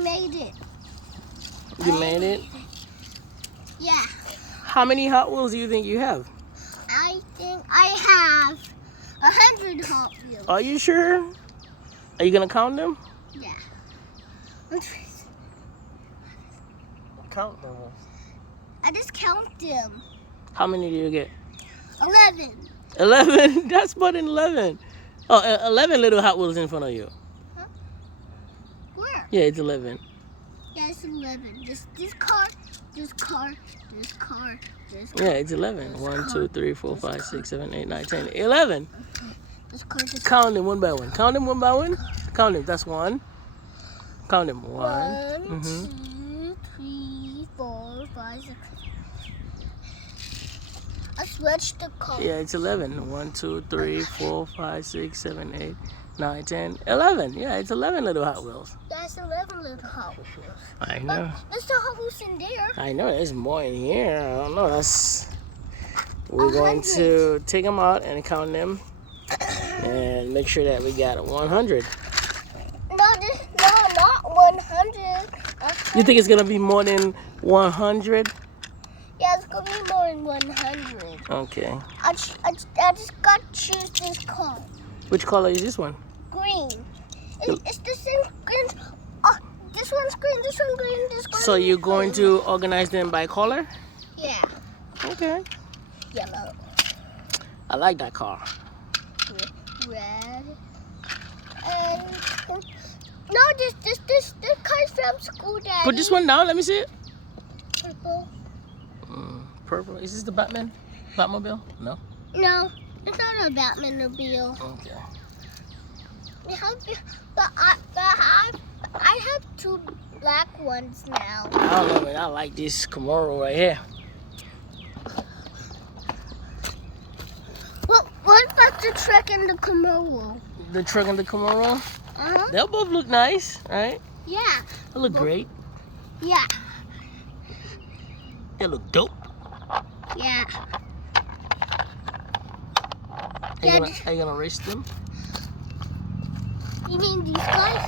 Made it. You made it? Yeah. How many Hot Wheels do you think you have? I think I have 100 Hot Wheels. Are you sure? Are you gonna count them? Yeah. Count them. I just count them. How many do you get? 11. 11? That's more than 11. Oh, 11 little Hot Wheels in front of you. Huh? Where? Yeah, it's 11. Yeah, it's 11. This car, this car, this car, this car. Yeah, it's 11. 1, 2, 3, 4, 5, 6, 7, 8, 9, 10, 11. This car, this Count them one by one. Count them one by one. Count them. That's one. Count them. 1. 1, 2, 3, 4, 5, 6. I switched the car. Yeah, it's 11. 1, 2, 3, 4, 5, 6, 7, 8, 9, 10, 11. Yeah, it's 11 little Hot Wheels. That's 11 little Hot Wheels. I know. There's the Hot Wheels in there. I know. There's more in here. I don't know. We're going 100. to take them out and count them and make sure that we got 100. No, not 100. You think it's going to be more than 100? Yeah, it's gonna be more than 100. Okay. I just got to choose this car. Which color is this one? Green. It's the same green. Oh, this one's green, this one's green, this one's So you're going green. to organize them by color? Yeah. Okay. Yellow. I like that car. Red. And no, this car's from school, Daddy. Put this one down. Let me see it. Purple. Purple. Is this the Batman? Batmobile? No. No, it's not a Batmobile. Okay. But I have 2 black ones now. I don't know, man. I like this Camaro right here. What about the truck and the Camaro? The truck and the Camaro. Uh-huh. They'll both look nice, right? Yeah. They look great. Yeah. They look dope. Yeah. Are you gonna race them? You mean these guys?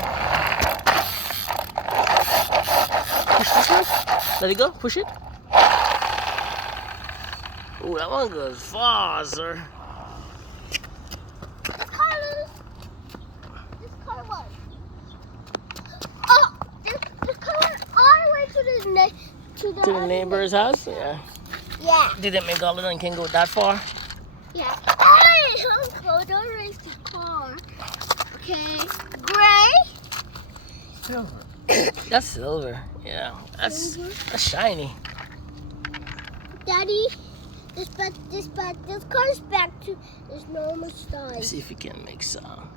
Push this one. Let it go. Push it. Oh, that one goes far, sir. This car was. Oh, this car went all the way to the To the neighbor's house? Yeah. Yeah. Didn't Megalodon can go that far? Yeah. Hey, Uncle, don't race the car. Okay. Gray. Silver. That's silver. Yeah. That's shiny. Daddy, this car's back to its normal Let's size. see if we can make some.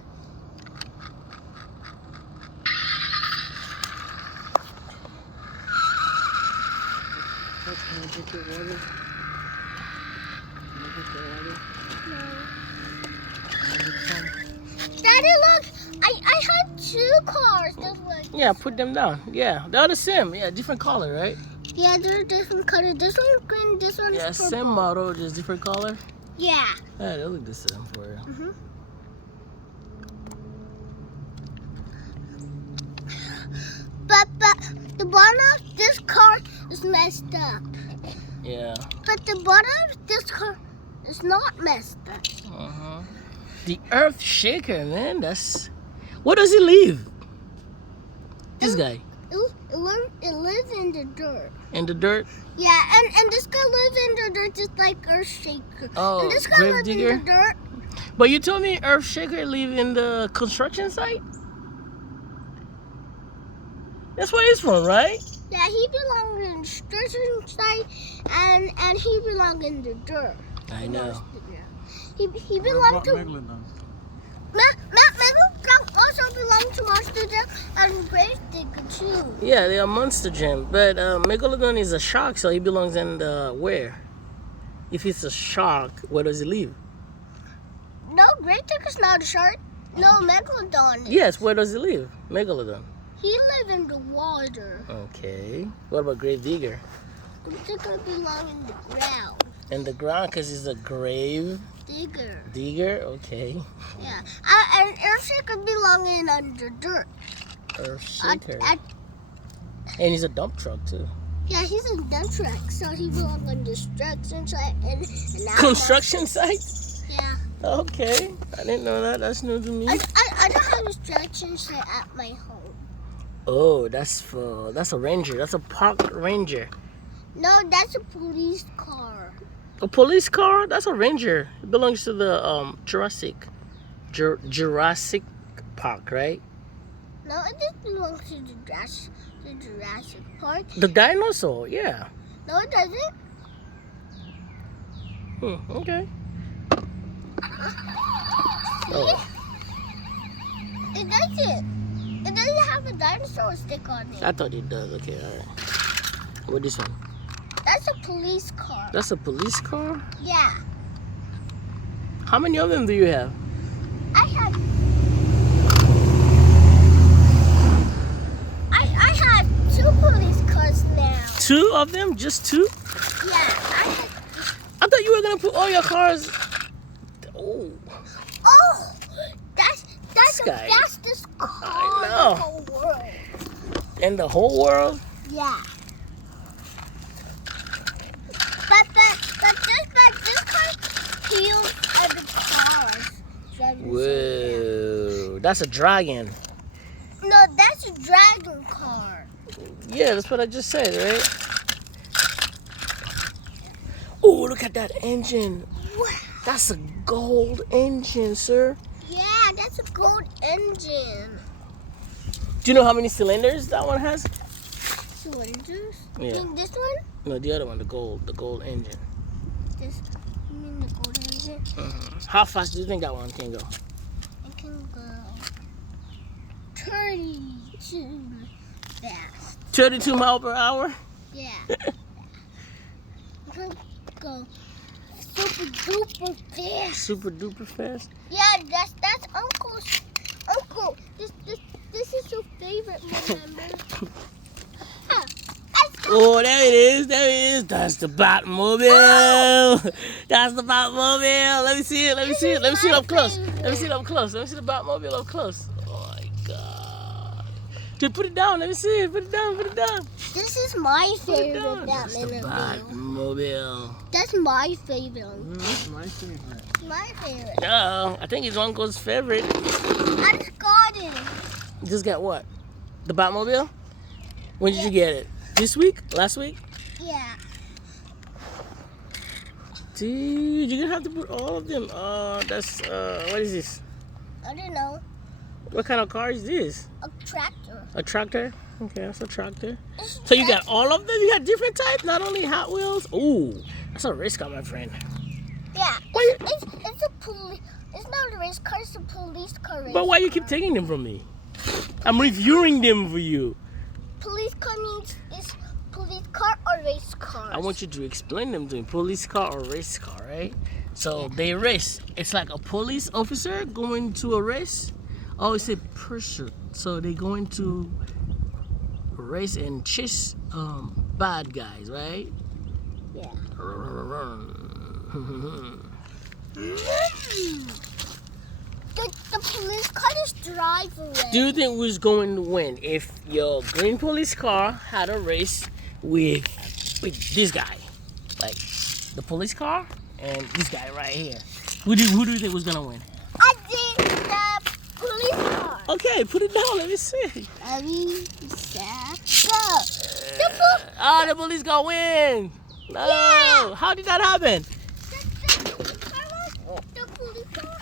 Can I drink your water? Can I drink your water? No. Can I get some? Daddy, look! I had 2 cars. Those like Yeah, put them down. Yeah, they're the same. Yeah, different color, right? yeah, they're different colors. This one's green. This one's Yeah, purple. same model, just different color. Yeah. Yeah, they look the same for you. Mhm. But the bottom of this car is messed up. Yeah. But the bottom of this car is not messed up. Uh-huh. The Earth Shaker, man. That's. What does he leave? This guy. It lives in the dirt. In the dirt? Yeah, and this guy lives in the dirt just like Earthshaker. Oh, And this guy Grave lives Digger? in the dirt. But you told me Earth Shaker live in the construction site? That's where he's from, right? Yeah, he belongs in the construction site, and he belongs in the dirt. I know. He belongs to... Matt Megalodon also belongs to Monster Jam and Grave Digger too. Yeah, they are Monster Jam. But Megalodon is a shark, so he belongs in the where? If it's a shark, where does he live? No, Grave Digger's not a shark. No, Megalodon is. Yes, where does he live? Megalodon. He lives in the water. Okay. What about Grave Digger? Grave Digger belongs in the ground. In the ground, because he's a grave Digger. digger? Okay. Yeah. And Earthshaker belongs in under dirt. Earth Shaker. And he's a dump truck too. Yeah, he's a dump truck, so he belongs on the construction site and now Construction site? Yeah. Okay, I didn't know that. That's new to me. I don't have a construction site at my home. Oh, that's a ranger. That's a park ranger. No, that's a police car. A police car? That's a ranger. It belongs to the Jurassic Park, right? No, it just belongs to the Jurassic Park. The dinosaur, yeah. No, it doesn't. Okay. See? Oh. It doesn't. It doesn't have a dinosaur stick on it. I thought it does. Okay, all right. What this one? That's a police car. That's a police car? Yeah. How many of them do you have? I have 2 police cars now. 2 of them? Just 2? Yeah. I thought you were gonna put all your cars. Oh. Oh, that's This the guy. fastest car I in know. the whole world. In the whole world? Yeah. But this car kills other cars. Whoa. That's a dragon. No, that's a dragon car. Yeah, that's what I just said, right? Oh, look at that engine. Wow. That's a gold engine, sir. Yeah, that's a gold engine. Do you know how many cylinders that one has? Cylinders? Yeah. You mean this one? No, the other one, the gold engine. This? You mean the gold engine? How fast do you think that one can go? It can go 32 fast. 32 miles per hour? Yeah. It can go super duper fast. Super duper fast? Yeah, that's Uncle's. Uncle, this is your favorite, remember? Huh, let's go. Oh, there it is. There it is. That's the Batmobile. That's the Batmobile. Let me see it. Let me see it. Let me see it up close. Let me see it up close. Let me see the Batmobile up close. Oh my God. Dude, put it down. Let me see it. Put it down. Put it down. This is my Put it favorite down. That's the Batmobile. Batmobile. That's my favorite. That's my favorite. My favorite. No, I think it's uncle's favorite. I just got it. You just got what? The Batmobile? When did you get it? This week? Last week? Yeah. Dude, you're gonna have to put all of them. That's what is this? I don't know. What kind of car is this? A tractor. A tractor? Okay, that's a tractor. So you got all of them? You got different types, not only Hot Wheels? Ooh, that's a race car, my friend. Yeah. Why It's a police. It's not a race car. It's a police car. Race But why you car. keep taking them from me? I'm reviewing them for you. Police car means is police car or race car. I want you to explain them to me. Police car or race car, right? So they race. It's like a police officer going to a race. Oh, it's a pursuit. So they going to race and chase bad guys, right? Yeah. The police car just drive away. Do you think who's going to win if your green police car had a race with this guy, like the police car and this guy right here? Who do you think was gonna win? I think the police car. Okay, put it down. Let me see. Ready, set, go. The police car win. No, Yeah. how did that happen? The police car.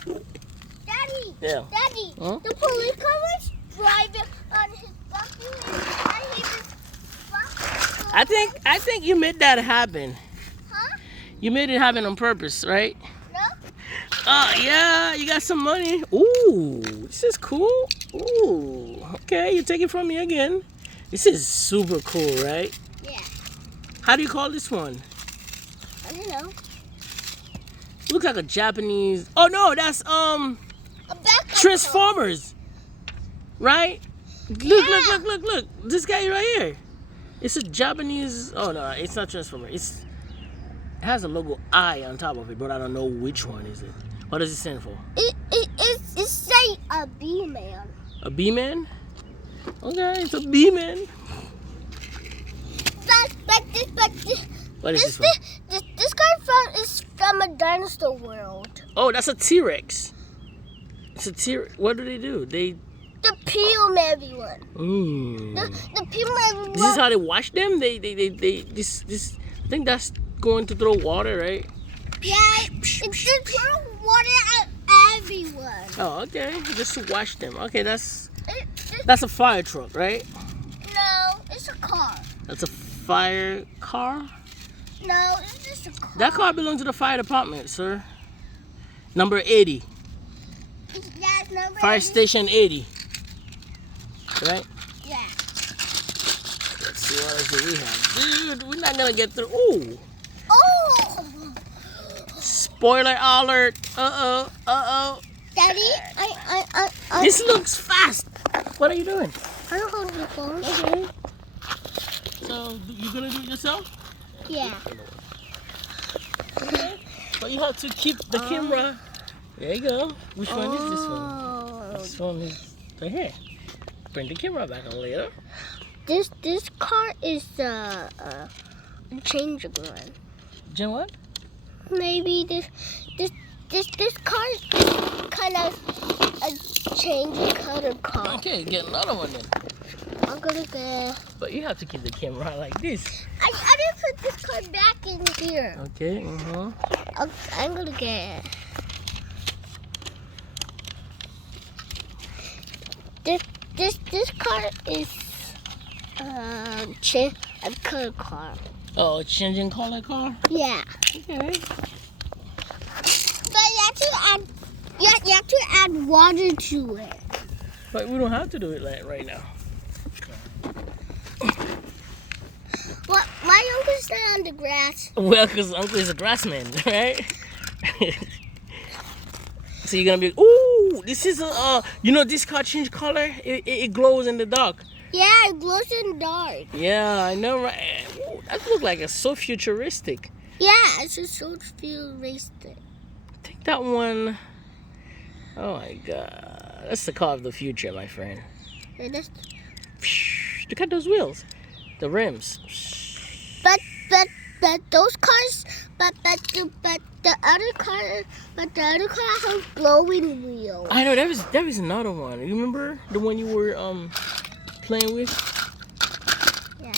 Daddy. Yeah. Daddy. Huh? The police car was driving on his document and he was I think you made that happen. Huh? You made it happen on purpose, right? No? Oh yeah, you got some money. Ooh, this is cool. Ooh, okay, you take it from me again. This is super cool, right? Yeah. How do you call this one? I don't know. Looks like a Japanese. Oh no, that's A back Transformers, right? Look. This guy right here. It's a Japanese. Oh no, it's not Transformer. It has a logo I on top of it, but I don't know which one is it. What does it stand for? It's say a B-man. A B-man? Okay, it's a B-man. What is This this one? this guy is from a dinosaur world. Oh, that's a T-Rex. It's a T-Rex. What do? They. The peel everyone. Ooh. The peel everyone. This is how they wash them. This. I think that's going to throw water, right? Yeah, it's just throw water at everyone. Oh, okay. Just to wash them. Okay, that's It, a fire truck, right? no, it's a car. That's a fire car. No, it's just a car. That car belongs to the fire department, sir. Number 80. Yeah, it's number Fire 80. station 80. Right? Yeah. Let's see what else do we have. Dude, we're not gonna get through. Ooh. Oh, Spoiler alert. Uh-oh. Daddy, I This looks fast. What are you doing? I don't hold the phone. Okay. So, you gonna do it yourself? Yeah. But you have to keep the camera. There you go. Which one is this one? Oh. This one is right here. Bring the camera back a little. This car is a changing one. Jen, what? Maybe this car is kind of a changing color car. Okay, get another one then. I'm gonna get. But you have to keep the camera like this. I didn't put this car back in here. Okay, I'm gonna get. This car is a color car. Oh, changing color car? Yeah. Okay. But you have to add water to it. But we don't have to do it like right now. What? My uncle's stand on the grass. Well, because Uncle is a grassman, right? So you're gonna be, ooh, this is a, this car change color? It glows in the dark. Yeah, it glows in the dark. Yeah, I know, right? Ooh, that looks like it's so futuristic. Yeah, it's just so futuristic. I think that one, oh my God. That's the car of the future, my friend. And that's- Look at those wheels, the rims. But those cars, but the other car has glowing wheels. I know, there is another one. You remember the one you were playing with? Yeah.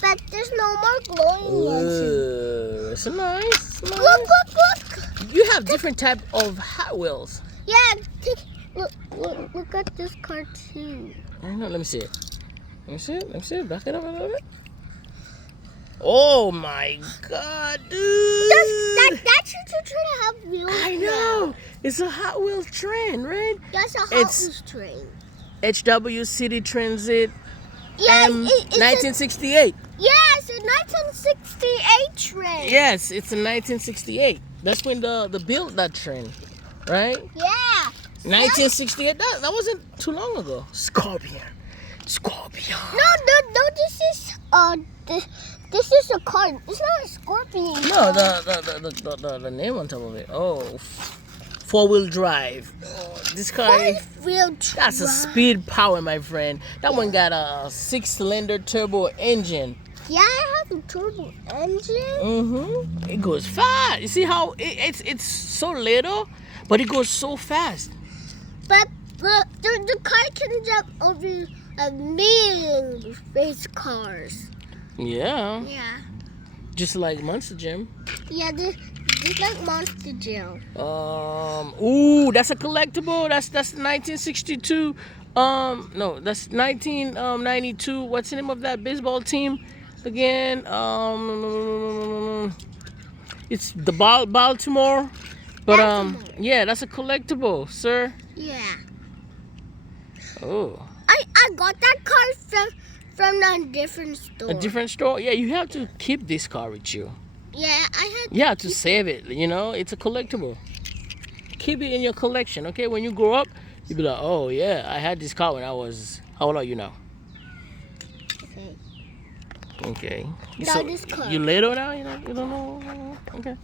But there's no more glowing ones. Ooh, it's nice. Look! You have different type of Hot Wheels. Yeah, look at this car too. I don't know. Let me see it. Let me see it. Back it up a little bit. Oh my God, dude! That's what you're trying to have wheels. I know. It's a Hot Wheels train, right? That's a Hot It's- Wheels train. HW City Transit Yeah, M it's 1968. it's a 1968 train. Yes, it's in 1968. That's when the built that train, right? Yeah. 1968. That wasn't too long ago. Scorpion. No. This is a car. It's not a scorpion. No, the name on top of it. Oh, 4-wheel drive. Oh, this car. Four-wheel That's a drive. speed power, my friend. That one got a 6-cylinder turbo engine. Yeah, I have a turbo engine. Mm-hmm. It goes fast. You see how it's so little, but it goes so fast. But the car can jump over a million race cars. Yeah, Yeah. just like Monster Jam. Yeah, this like Monster Jam. Ooh, that's a collectible. That's 1962. No, that's 1992. What's the name of that baseball team again? It's the Baltimore. But Baltimore. yeah, that's a collectible, sir. Yeah. Oh, I got that car from a different store. a different store. Yeah, you have to keep this car with you. Yeah, I had. You have to save it. It's a collectible. Keep it in your collection, okay? When you grow up, you'll be like, oh yeah, I had this car when I was. How old are you now? Okay. Okay. Now this car. You little now? You don't know? Okay.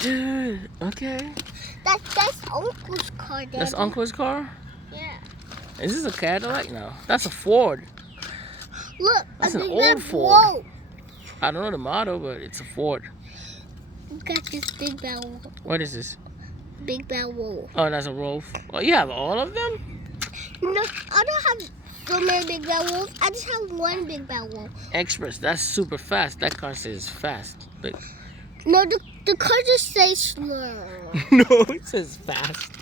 Dude, okay. That's Uncle's car, Daddy. That's Uncle's car? Yeah. Is this a Cadillac? No. That's a Ford. Look, That's a an big old red Ford. boat. I don't know the model, but it's a Ford. Got this big bad wolf. What is this? Big bad wolf. Oh, that's a Wolf. Oh, you have all of them? No, I don't have so many big bad wolves. I just have one big bad wolf. Express. That's super fast. That car says fast. But No, the car just says slow. no, it says fast.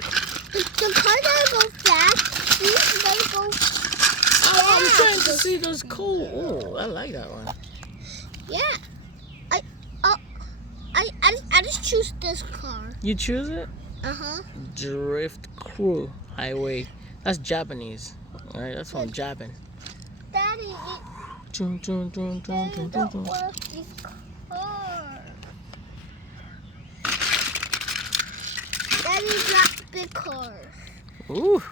The car doesn't go fast. See, it doesn't go Oh, I'm fast. trying to see those cool. Oh, I like that one. Yeah. I just choose this car. You choose it? Uh-huh. Drift Crew Highway. That's Japanese. All right, that's from Japan. Daddy, Chun, chun, chun, chun, Daddy chun, chun, don't chun. want this car. Daddy got big cars. Ooh,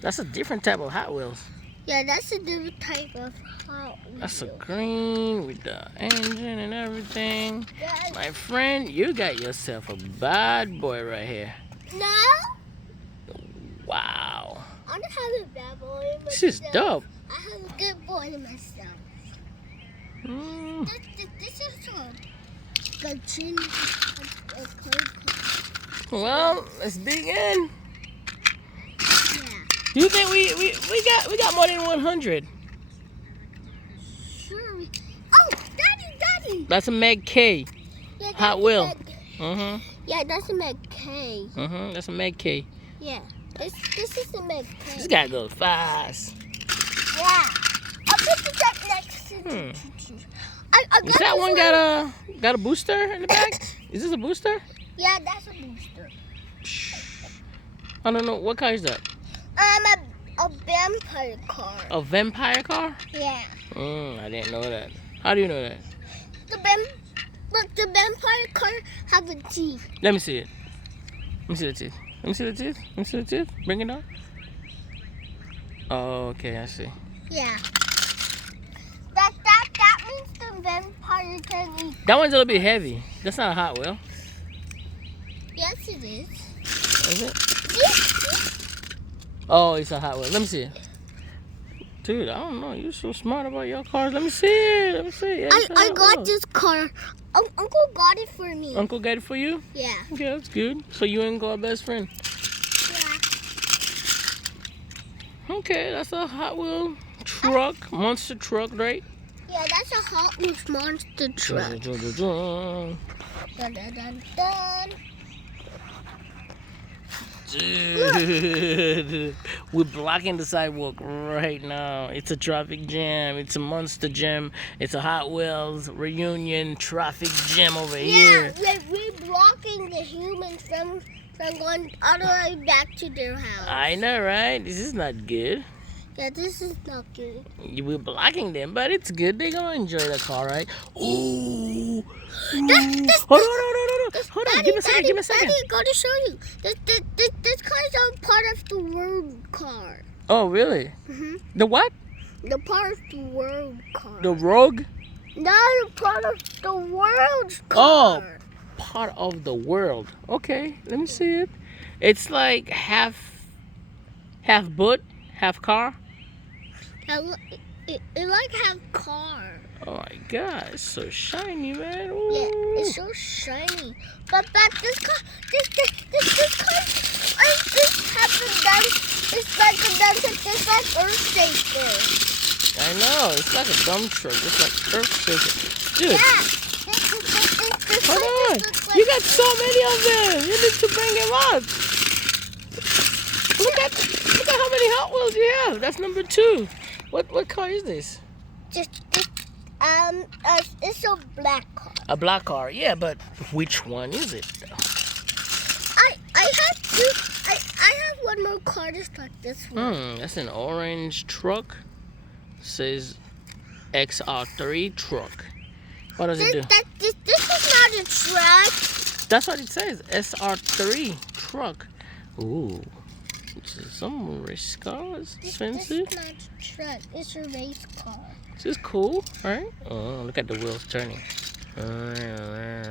that's a different type of Hot Wheels. Yeah, that's a different type of Hot Wheels. That's a green with the engine and everything. Daddy, My friend, you got yourself a bad boy right here. no, Wow. I don't have a bad boy in myself. This is dope. I have a good boy in myself. Mm. This is a chin. A code. Well, let's dig in. Yeah. Do you think we got more than 100? Sure. Oh, Daddy. That's a Meg K. Yeah, Hot that's a Wheel. Meg- Yeah, that's a Meg K. That's a Meg K. Yeah. This is a Meg K. This guy goes fast. Yeah. I'll put the that next to Hmm. I Is that one got a booster in the back? Is this a booster? Yeah, that's a booster. I don't know. What car is that? A vampire car. A vampire car? Yeah. I didn't know that. How do you know that? Look, the vampire car have a teeth. Let me see it. Let me see the teeth. Let me see the teeth. Let me see the teeth. Bring it up. Oh, okay. I see. Yeah. That means the vampire can eat. That one's a little bit heavy. That's not a Hot Wheel. Yes, it is. Is it? See? Oh, it's a Hot Wheel. Let me see it. Dude, I don't know. You're so smart about your cars. Let me see it. Let me see it. Yeah, it's a I Hot got Wheel. this car. Uncle got it for me. Uncle got it for you? Yeah. Okay, that's good. So you and Uncle are best friend. Yeah. Okay, that's a Hot Wheel truck, monster truck, right? Yeah, that's a Hot Wheels monster truck. Dun, dun, dun, dun. Dun, dun, dun, dun. Dude, we're blocking the sidewalk right now. It's a traffic jam. It's a monster jam. It's a Hot Wheels reunion traffic jam over here. Yeah, we're blocking the humans from going all the way back to their house. I know, right? This is not good. Yeah, this is not good. We're blocking them, but it's good. They're gonna enjoy the car, right? Ooh. This- Hold on. Hold on. Daddy, Give me a second. Give me a second. Daddy, I gotta show you. This car is a part of the world car. Oh, really? Mhm. The what? The part of the world car. The Rogue? Not a part of the world Oh. car. Part of the world. Okay, let me see it. It's like half boat, half car. It like have car. Oh my god, it's so shiny, man. Ooh. Yeah, it's so shiny. But this car, this car, this has a dent. It's like a dent. It's like Earthshaker. I know, it's like a dump truck, it's like Earthshaker. Dude, Yeah. This hold car on. just looks like You got so many of them. You need to bring them up. Look at how many Hot Wheels you have. That's number 2. What car is this? It's a black car. A black car. Yeah, but which one is it? I have two. I have one more car just like this one. That's an orange truck. Says XR3 truck. What does it do? This is not a truck. That's what it says. SR3 truck. Ooh. Some race cars. This Fancy. is not a truck. It's a race car. This is cool, right? Oh, look at the wheels turning.